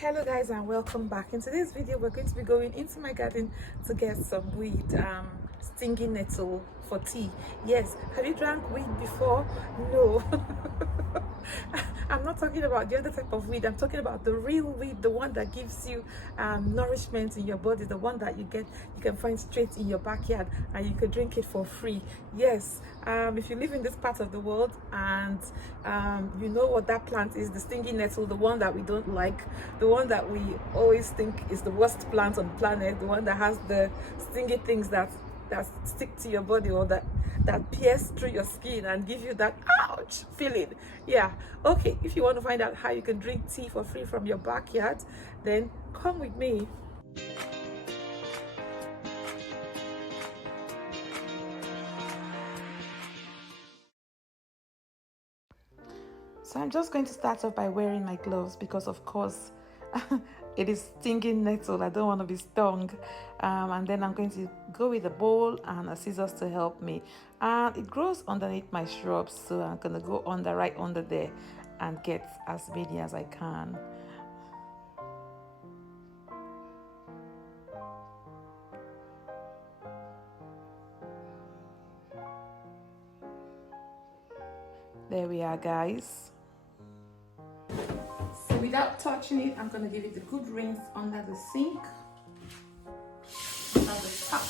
Hello guys, and welcome back. In today's video we're going to be going into my garden to get some weed, stinging nettle for tea. Yes, have you drank weed before? No. I'm not talking about the other type of weed. I'm talking about the real weed, the one that gives you nourishment in your body, the one that you can find straight in your backyard and you can drink it for free. Yes, if you live in this part of the world and you know what that plant is, the stinging nettle, the one that we don't like, the one that we always think is the worst plant on the planet, the one that has the stingy things that stick to your body, or that pierce through your skin and give you that ouch feeling. Yeah, okay, if you want to find out how you can drink tea for free from your backyard, then come with me. So I'm just going to start off by wearing my gloves because of course it is stinging nettle. I don't want to be stung. And then I'm going to go with a bowl and a scissors to help me. And it grows underneath my shrubs, so I'm going to go right under there and get as many as I can. There we are, guys. So without touching it, I'm going to give it a good rinse under the sink, under the tap,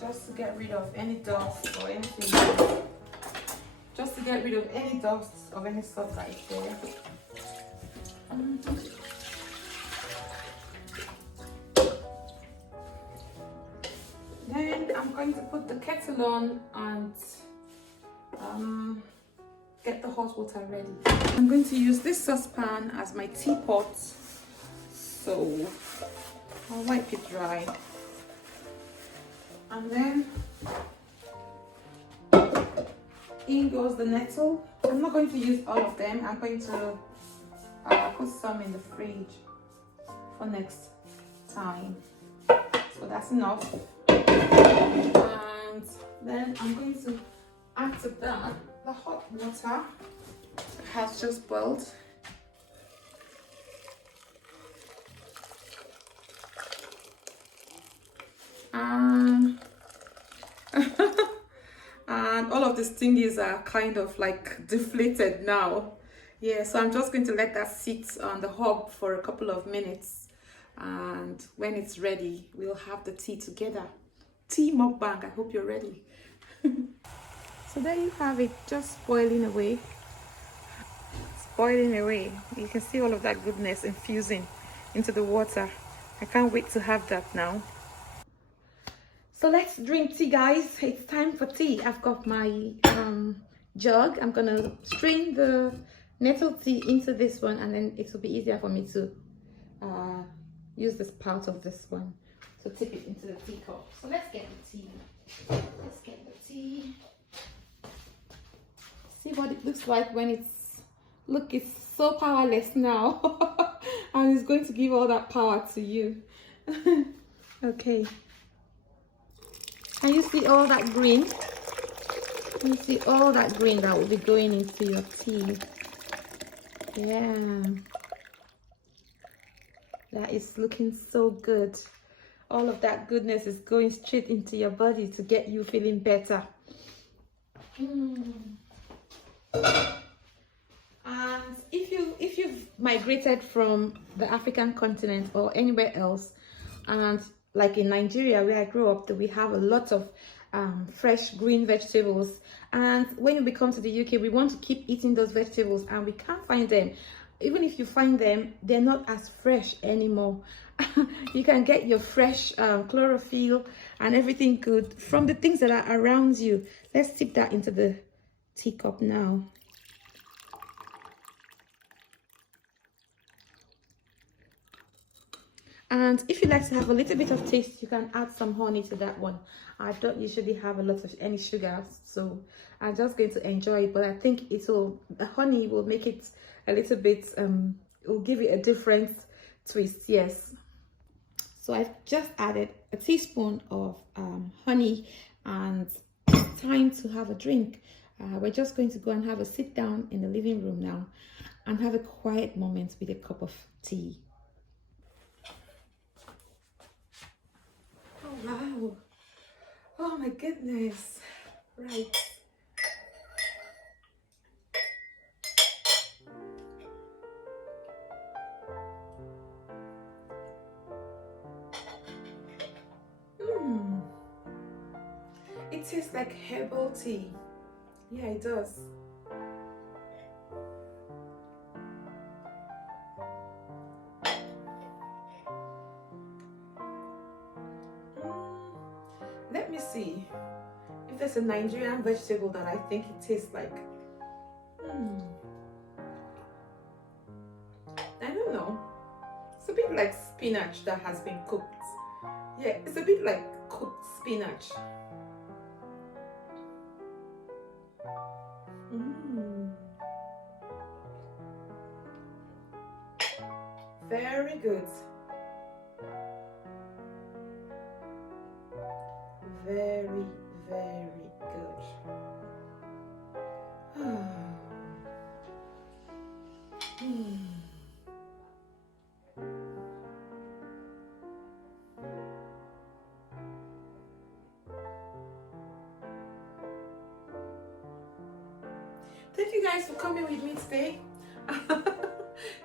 just to get rid of any dust or anything, just to get rid of any dust of any sort right there. Then I'm going to put the kettle on and get the hot water ready. I'm going to use this saucepan as my teapot, so I'll wipe it dry. And then in goes the nettle. I'm not going to use all of them. I'm going to put some in the fridge for next time. So that's enough. And then I'm going to add to that the hot water has just boiled. And all of the stingies are kind of like deflated now. Yeah, so I'm just going to let that sit on the hob for a couple of minutes, and when it's ready we'll have the tea together. Tea mukbang. I hope you're ready. So there you have it, just boiling away. It's boiling away. You can see all of that goodness infusing into the water. I can't wait to have that now. So let's drink tea, guys. It's time for tea. I've got my jug. I'm gonna strain the nettle tea into this one, and then it will be easier for me to use this part of this one to tip it into the teacup. So let's get the tea. Let's get the tea. See what it looks like when it's, look, it's so powerless now. And it's going to give all that power to you. Okay. Can you see all that green? Can you see all that green that will be going into your tea? Yeah. That is looking so good. All of that goodness is going straight into your body to get you feeling better. And if you've migrated from the African continent or anywhere else, and like in Nigeria where I grew up, we have a lot of fresh green vegetables, and when we come to the UK we want to keep eating those vegetables and we can't find them. Even if you find them, they're not as fresh anymore. You can get your fresh chlorophyll and everything good from the things that are around you. Let's tip that into the teacup now. And if you like to have a little bit of taste, you can add some honey to that one. I don't usually have a lot of any sugar, so I'm just going to enjoy it, but I think the honey will make it a little bit it will give it a different twist. Yes, so I've just added a teaspoon of honey, and it's time to have a drink. We're just going to go and have a sit down in the living room now, and have a quiet moment with a cup of tea. Oh wow. Oh my goodness. Right. Mm. It tastes like herbal tea. Yeah, it does. Mm. Let me see if there's a Nigerian vegetable that I think it tastes like. Hmm. I don't know. It's a bit like spinach that has been cooked. Yeah, it's a bit like cooked spinach. Mm. Very good. Very, very good. Hmm. Thank you guys for coming with me today.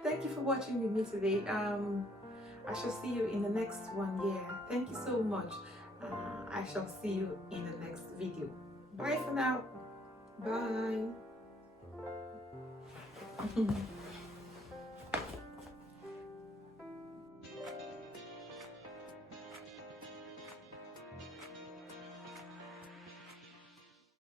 Thank you for watching with me today. I shall see you in the next one. Yeah, thank you so much. I shall see you in the next video. Bye for now. Bye.